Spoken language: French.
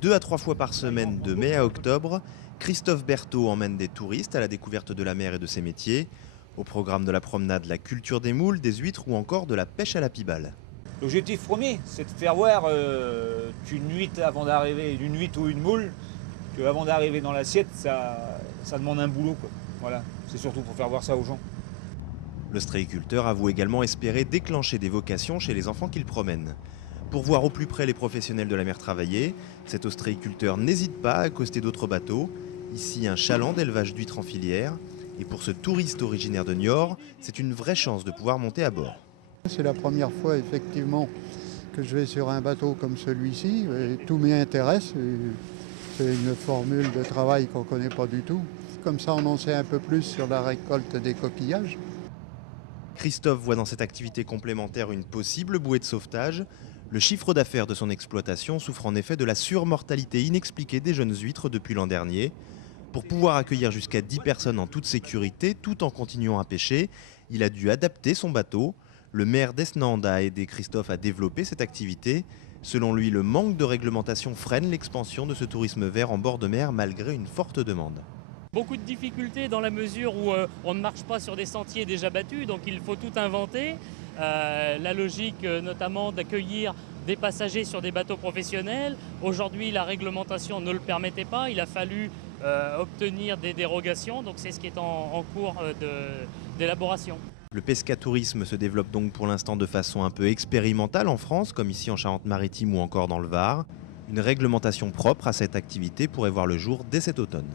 2 à 3 fois par semaine, de mai à octobre, Christophe Berthaud emmène des touristes à la découverte de la mer et de ses métiers. Au programme de la promenade, la culture des moules, des huîtres ou encore de la pêche à la pibale. L'objectif premier, c'est de faire voir qu'une huître avant d'arriver, une huître ou une moule, qu'avant d'arriver dans l'assiette, ça demande un boulot, quoi. Voilà, c'est surtout pour faire voir ça aux gens. L'ostréiculteur avoue également espérer déclencher des vocations chez les enfants qu'il promène. Pour voir au plus près les professionnels de la mer travailler, cet ostréiculteur n'hésite pas à accoster d'autres bateaux. Ici, un chaland d'élevage d'huîtres en filière. Et pour ce touriste originaire de Niort, c'est une vraie chance de pouvoir monter à bord. C'est la première fois effectivement que je vais sur un bateau comme celui-ci. Et tout m'y intéresse. C'est une formule de travail qu'on ne connaît pas du tout. Comme ça, on en sait un peu plus sur la récolte des coquillages. Christophe voit dans cette activité complémentaire une possible bouée de sauvetage. Le chiffre d'affaires de son exploitation souffre en effet de la surmortalité inexpliquée des jeunes huîtres depuis l'an dernier. Pour pouvoir accueillir jusqu'à 10 personnes en toute sécurité, tout en continuant à pêcher, il a dû adapter son bateau. Le maire d'Esnande a aidé Christophe à développer cette activité. Selon lui, le manque de réglementation freine l'expansion de ce tourisme vert en bord de mer malgré une forte demande. Beaucoup de difficultés dans la mesure où on ne marche pas sur des sentiers déjà battus, donc il faut tout inventer. La logique notamment d'accueillir des passagers sur des bateaux professionnels. Aujourd'hui, la réglementation ne le permettait pas. Il a fallu obtenir des dérogations, donc c'est ce qui est en cours d'élaboration. Le pescatourisme se développe donc pour l'instant de façon un peu expérimentale en France, comme ici en Charente-Maritime ou encore dans le Var. Une réglementation propre à cette activité pourrait voir le jour dès cet automne.